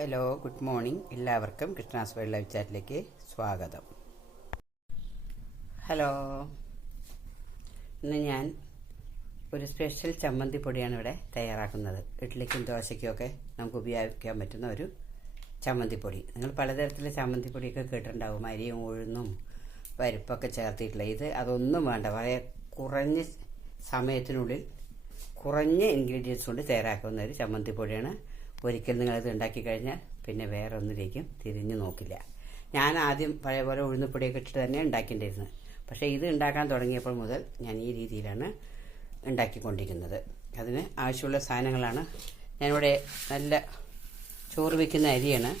Hello, good morning. എല്ലാവർക്കും Krishna's wild life ചാറ്റിലേക്ക് സ്വാഗതം. Hello, ഇന്ന് ഞാൻ ഒരു സ്പെഷ്യൽ ചമ്മന്തി പൊടിയാണ് ഇവിടെ തയ്യാറാക്കുന്നത്. ഇഡ്ഡലിക്കും ദോശയ്ക്കും ഒക്കെ നമുക്ക് ഉപയോഗിക്കാൻ പറ്റുന്ന ഒരു ചമ്മന്തിപ്പൊടി. നിങ്ങൾ പലതരത്തിലുള്ള ചമ്മന്തിപ്പൊടിയൊക്കെ കേട്ടിട്ടുണ്ടാവും. അരിയും ഉഴുന്നും പരിപ്പൊക്കെ ചേർത്തിട്ടുള്ള ഇത് അതൊന്നും വേണ്ട. വളരെ കുറഞ്ഞ സമയത്തിനുള്ളിൽ കുറഞ്ഞ ഇൻഗ്രീഡിയൻസ് കൊണ്ട് തയ്യാറാക്കുന്ന ഒരു ചമ്മന്തിപ്പൊടിയാണ്. ഒരിക്കൽ നിങ്ങളിത് ഉണ്ടാക്കി കഴിഞ്ഞാൽ പിന്നെ വേറെ ഒന്നിലേക്കും തിരിഞ്ഞു നോക്കില്ല. ഞാൻ ആദ്യം പഴയ പോലെ ഉഴുന്നുപ്പൊടിയൊക്കെ ഇട്ടിട്ട് തന്നെ ഉണ്ടാക്കിയിട്ടുണ്ടായിരുന്നത്. പക്ഷേ ഇത് ഉണ്ടാക്കാൻ തുടങ്ങിയപ്പോൾ മുതൽ ഞാൻ ഈ രീതിയിലാണ് ഉണ്ടാക്കിക്കൊണ്ടിരിക്കുന്നത്. അതിന് ആവശ്യമുള്ള സാധനങ്ങളാണ്. ഞാനിവിടെ നല്ല ചോറ് വയ്ക്കുന്ന അരിയാണ്.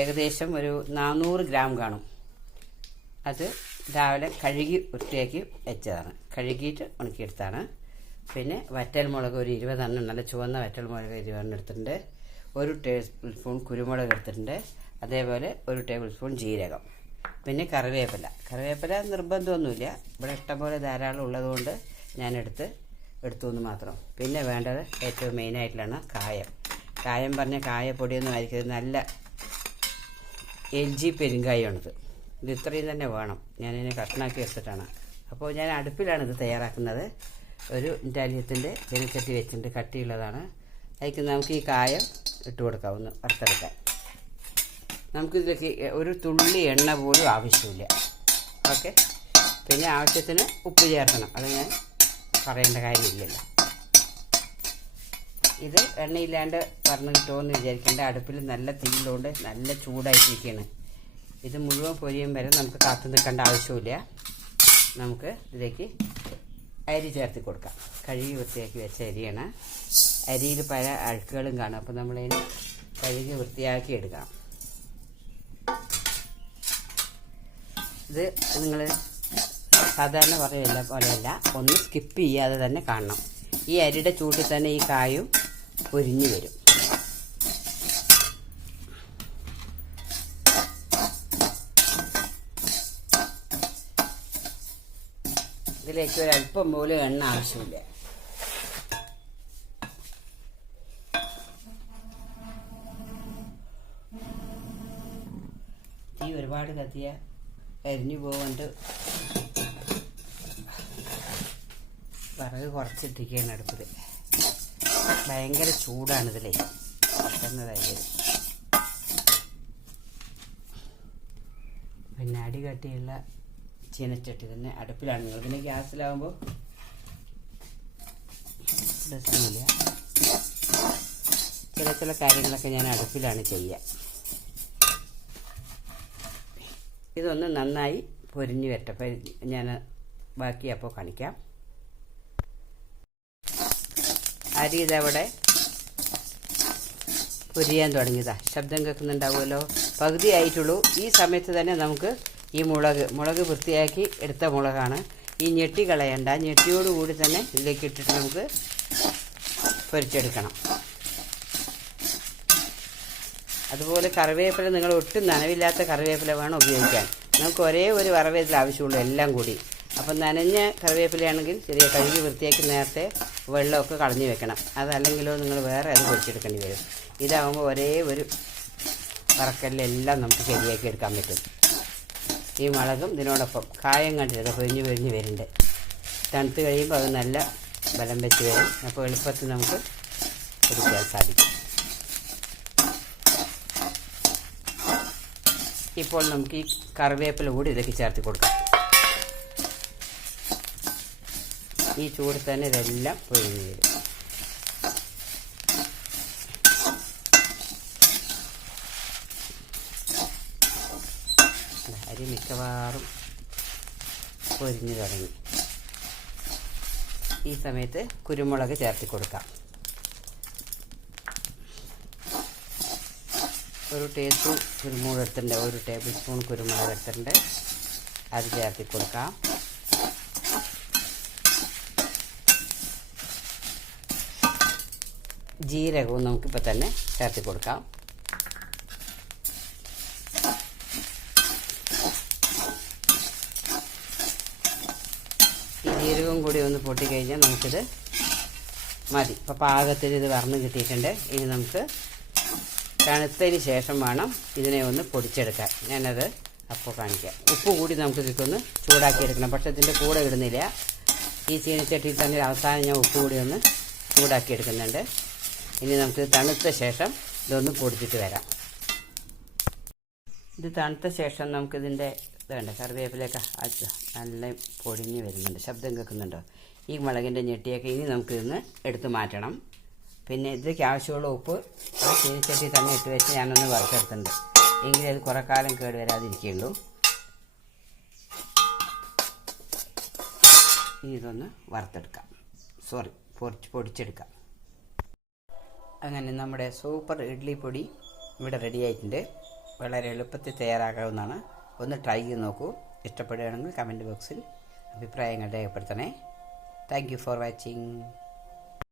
ഏകദേശം ഒരു 400 ഗ്രാം കാണും. അത് രാവിലെ കഴുകി വൃത്തിയാക്കി വെച്ചതാണ്. കഴുകിയിട്ട് ഉണക്കിയെടുത്താണ്. പിന്നെ വറ്റൽമുളക് ഒരു 20 നല്ല ചുവന്ന വറ്റൽമുളക് 20 എടുത്തിട്ടുണ്ട്. 1 ടേബിൾ സ്പൂൺ കുരുമുളക് എടുത്തിട്ടുണ്ട്. അതേപോലെ 1 ടേബിൾ സ്പൂൺ ജീരകം. പിന്നെ കറിവേപ്പില നിർബന്ധമൊന്നുമില്ല. ഇവിടെ ഇഷ്ടംപോലെ ധാരാളം ഉള്ളതുകൊണ്ട് ഞാൻ എടുത്തു എന്ന് മാത്രം. പിന്നെ വേണ്ടത് ഏറ്റവും മെയിനായിട്ടുള്ളതാണ് കായം പറഞ്ഞ കായപ്പൊടിയൊന്നും ആയിരിക്കും. നല്ല LG പെരുങ്കായമാണിത്. ഇത് ഇത്രയും തന്നെ വേണം. ഞാനിതിനെ കഷ്ണാക്കി എടുത്തിട്ടാണ്. അപ്പോൾ ഞാൻ അടുപ്പിലാണിത് തയ്യാറാക്കുന്നത്. ഒരു ഇറ്റാലിയത്തിൻ്റെ ചീനച്ചട്ടി വെച്ചിട്ട് കട്ടിയുള്ളതാണ്. അതിലേക്ക് നമുക്ക് ഈ കായം ഇട്ട് കൊടുക്കാവുന്ന വറുത്തെടുക്കാൻ. നമുക്കിതിലേക്ക് ഒരു തുള്ളി എണ്ണ പോലും ആവശ്യമില്ല. ഓക്കെ. പിന്നെ ആവശ്യത്തിന് ഉപ്പ് ചേർക്കണം. അത് ഞാൻ പറയേണ്ട കാര്യമില്ലല്ലോ. ഇത് എണ്ണയില്ലാണ്ട് വറന്ന് കിട്ടുമെന്ന് വിചാരിക്കേണ്ട. അടുപ്പിൽ നല്ല തീയിലുകൊണ്ട് നല്ല ചൂടായിട്ടിരിക്കുകയാണ്. ഇത് മുഴുവൻ പൊരിയും വരെ നമുക്ക് കാത്തു നിൽക്കേണ്ട ആവശ്യമില്ല. നമുക്ക് ഇതിലേക്ക് അരി ചേർത്ത് കൊടുക്കാം. കഴുകി വൃത്തിയാക്കി വെച്ച അരിയാണ്. അരിയിൽ പല അഴുക്കുകളും കാണും. അപ്പോൾ നമ്മളതിന് കഴുകി വൃത്തിയാക്കി എടുക്കണം. ഇത് നിങ്ങൾ സാധാരണ പറയില്ല പോലെയല്ല, ഒന്ന് സ്കിപ്പ് ചെയ്യാതെ തന്നെ കാണണം. ഈ അരിയുടെ ചൂട്ടിൽ തന്നെ ഈ കായും പൊരിഞ്ഞു വരും. ഇതിലേക്ക് ഒരല്പം പോലും എണ്ണ ആവശ്യമില്ല. തീ ഒരുപാട് കത്തിയ കരിഞ്ഞു പോകാണ്ട് വിറക് കുറച്ചിട്ടിരിക്കുകയാണ് അടുപ്പിൽ. ഭയങ്കര ചൂടാണിതിലേ എന്നതായത്. പിന്നെ അടി കട്ടിയുള്ള ചീനച്ചട്ടി തന്നെ അടുപ്പിലാണ്. നിങ്ങൾ പിന്നെ ഗ്യാസിലാവുമ്പോൾ പ്രശ്നമില്ല. ചില കാര്യങ്ങളൊക്കെ ഞാൻ അടുപ്പിലാണ് ചെയ്യുക. ഇതൊന്ന് നന്നായി പൊരിഞ്ഞു വരട്ടെ. ഞാൻ ബാക്കി അപ്പോൾ കാണിക്കാം. അരി ഇതവിടെ പൊരിയാൻ തുടങ്ങിയതാ. ശബ്ദം കേൾക്കുന്നുണ്ടാവുമല്ലോ. പകുതി ആയിട്ടുള്ളൂ. ഈ സമയത്ത് തന്നെ നമുക്ക് ഈ മുളക് വൃത്തിയാക്കി എടുത്ത മുളകാണ്. ഈ ഞെട്ടി കളയണ്ട. ഞെട്ടിയോടുകൂടി തന്നെ ഇതിലേക്ക് ഇട്ടിട്ട് നമുക്ക് പൊരിച്ചെടുക്കണം. അതുപോലെ കറിവേപ്പില നിങ്ങൾ ഒട്ടും നനവില്ലാത്ത കറിവേപ്പില വേണം ഉപയോഗിക്കാൻ. നമുക്ക് ഒരേ ഒരു വറവേപ്പില ആവശ്യമുള്ളൂ എല്ലാം കൂടി. അപ്പം നനഞ്ഞ കറിവേപ്പിലയാണെങ്കിൽ ചെറിയ കഴുകി വൃത്തിയാക്കി നേരത്തെ വെള്ളമൊക്കെ കളഞ്ഞു വെക്കണം. അതല്ലെങ്കിലോ നിങ്ങൾ വേറെ അത് പൊരിച്ചെടുക്കേണ്ടി വരും. ഇതാകുമ്പോൾ ഒരേ ഒരു വറക്കലിലെല്ലാം നമുക്ക് ശരിയാക്കി എടുക്കാൻ പറ്റും. ഈ മുളകും ഇതിനോടൊപ്പം കായം കണ്ടിട്ട് പൊരിഞ്ഞ് വരുന്നുണ്ട്. തണുത്ത് കഴിയുമ്പോൾ അത് നല്ല ബലം വെച്ച് വരും. അപ്പോൾ എളുപ്പത്തിൽ നമുക്ക് പൊരിക്കാൻ സാധിക്കും. ഇപ്പോൾ നമുക്ക് ഈ കറിവേപ്പില കൂടി ഇതിലേക്ക് ചേർത്ത് കൊടുക്കാം. ഈ ചൂട് തന്നെ ഇതെല്ലാം പൊരിഞ്ഞ് വരും. അരി മിക്കവാറും പൊരിഞ്ഞു തുടങ്ങി. ഈ സമയത്ത് കുരുമുളക് ചേർത്ത് കൊടുക്കാം. 1 ടീസ്പൂൺ കുരുമുളക് എടുത്തിട്ടുണ്ട്. 1 ടേബിൾ സ്പൂൺ കുരുമുളക് എടുത്തിട്ടുണ്ട്. അത് ചേർത്ത് കൊടുക്കാം. ജീരകവും നമുക്കിപ്പോൾ തന്നെ ചേർത്ത് കൊടുക്കാം. ജീരകവും കൂടി ഒന്ന് പൊട്ടിക്കഴിഞ്ഞാൽ നമുക്കിത് മതി. ഇപ്പോൾ പാകത്തിന് ഇത് വറന്ന് കിട്ടിയിട്ടുണ്ട്. ഇനി നമുക്ക് തണുത്തതിന് ശേഷം വേണം ഇതിനെ ഒന്ന് പൊടിച്ചെടുക്കാൻ. ഞാനത് അപ്പോൾ കാണിക്കാം. ഉപ്പ് കൂടി നമുക്ക് ഇതിലേക്കൊന്ന് ചൂടാക്കിയെടുക്കണം. പക്ഷേ ഇതിൻ്റെ കൂടെ ഇടുന്നില്ല. ഈ ചീനച്ചട്ടിയിൽ തന്നെ അവസാനം ഞാൻ ഉപ്പ് കൂടി ഒന്ന് ചൂടാക്കിയെടുക്കുന്നുണ്ട്. ഇനി നമുക്ക് തണുത്ത ശേഷം ഇതൊന്ന് പൊടിച്ചിട്ട് വരാം. ഇത് തണുത്ത ശേഷം നമുക്കിതിൻ്റെ ഇതുണ്ട് കറിവേപ്പിലൊക്കെ നല്ല പൊടിഞ്ഞ് വരുന്നുണ്ട്. ശബ്ദം കേൾക്കുന്നുണ്ടോ? ഈ മുളകിൻ്റെ ഞെട്ടിയൊക്കെ ഇനി നമുക്കിതൊന്ന് എടുത്ത് മാറ്റണം. പിന്നെ ഇതിലേക്ക് ആവശ്യമുള്ള ഉപ്പ് ആ ചീനച്ചട്ടി തന്നെ ഇട്ട് വെച്ച് ഞാനൊന്ന് വറുത്തെടുത്തിട്ടുണ്ട്. എങ്കിലും അത് കുറേ കാലം കേട് വരാതിരിക്കുകയുള്ളൂ. ഇതൊന്ന് വറുത്തെടുക്കാം. പൊടിച്ചെടുക്കാം. അങ്ങനെ നമ്മുടെ സൂപ്പർ ഇഡ്ഡലി പൊടി ഇവിടെ റെഡി ആയിട്ടുണ്ട്. വളരെ എളുപ്പത്തിൽ തയ്യാറാക്കാവുന്നതാണ്. ഒന്ന് ട്രൈ ചെയ്ത് നോക്കൂ. ഇഷ്ടപ്പെടുകയാണെങ്കിൽ കമൻറ്റ് ബോക്സിൽ അഭിപ്രായങ്ങൾ രേഖപ്പെടുത്തണേ. Thank you for watching.